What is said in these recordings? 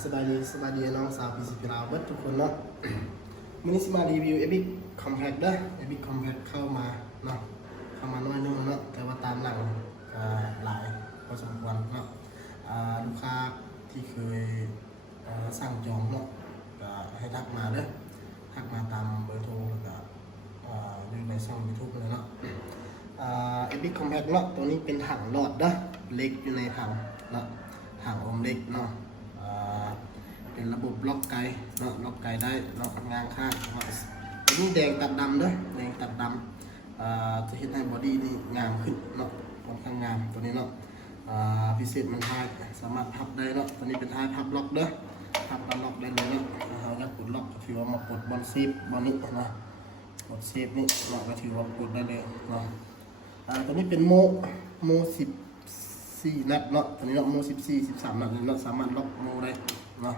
สบายดีน้องสาวพี่สิบลาวเบิดทุกคนเนาะมินิสมารีวิวEpic Compact เด้อ Epic Compact เข้ามาเนาะเข้ามาน้อยนึงเนาะแต่ว่าตามหลังหลายพอสมควรเนาะลูกค้าที่เคยสั่งจองเนาะก็ให้ทักมาเด้อทักมาตามเบอร์โทรแล้วก็อยู่ในช่อง YouTube เลยเนาะEpic Compact เนาะตัวนี้เป็นถังหลอดเด้อเล็กอยู่ในถังเนาะถังอมเล็กเนาะเป็นระบบล็อกไกเนาะล็อกไกได้ล็อกงางข้างเนาะตัวนี้แดงตัดดำเด้อแดงตัดดำจะเห็นให้บอดี้นี่งามขึ้นเนาะค่อนข้างงามตัวนี้เนาะพิเศษมันท้ายสามารถพับได้เนาะตัวนี้เป็นท้ายพับล็อกเด้อพับปล็อกได้เลยเนาะเราจะกดล็อกก็ถือว่ามาปลดบอลเซฟบอลนี้นะกดเซฟนี่เนาะก็ถือว่าปลดได้เลยเนาะตัวนี้เป็นโม14 นัดเนาะตัวนี้เนาะโม13 นัดเนาะสามารถล็อกโมได้เนาะ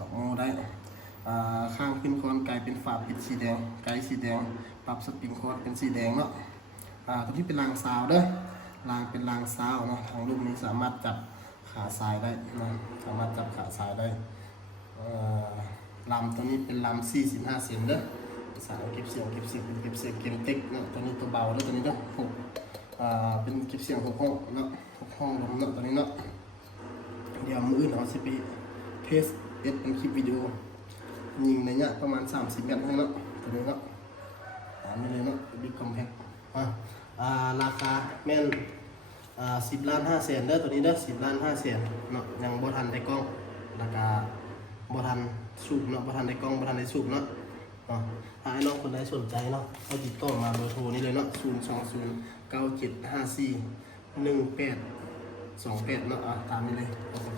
ล็อกโมได้ข้างขึ้นคอนกลายเป็นฝาปิดสีแดงไกด์สีแดงปรับสปริงคอนเป็นสีแดงเนาะตัวนี้เป็นรางซาวเด้อรางเป็นรางซาวเนาะทางรูปนี้สามารถจับขาซ้ายได้นะสามารถจับขาซ้ายได้ลำตัวนี้เป็นลำ45 เซนเด้อสายเก็บเสียงเป็นเก็บเสียงเกมเต็กเนาะตัวนี้ตัวเบาแล้วตัวนี้เนาะเป็นเก็บเสียง6 ห้องเนาะ6 ห้องลมเนาะตัวนี้เนาะเดี๋ยวมืออื่นเราจะไปเทสเป็นคลิปวิดีโอยิงในเนี้ยประมาณ30 เมตรให้เนาะตัวนี้เนาะนี่เลยเนาะBig Compactราคาแม่น10,500,000เด้อตัวนี้เด้อ10,500,000เนาะยังบ่ทันได้กล้องราคาบ่ทันสูบเนาะบ่ทันได้กล้องบ่ทันได้สูบเนาะถ้าให้น้องคนใดสนใจเนาะก็ติดต่อมาเบอร์โทรนี้เลยเนาะ02097541828เนาะตามนี้เลยขอบคุณ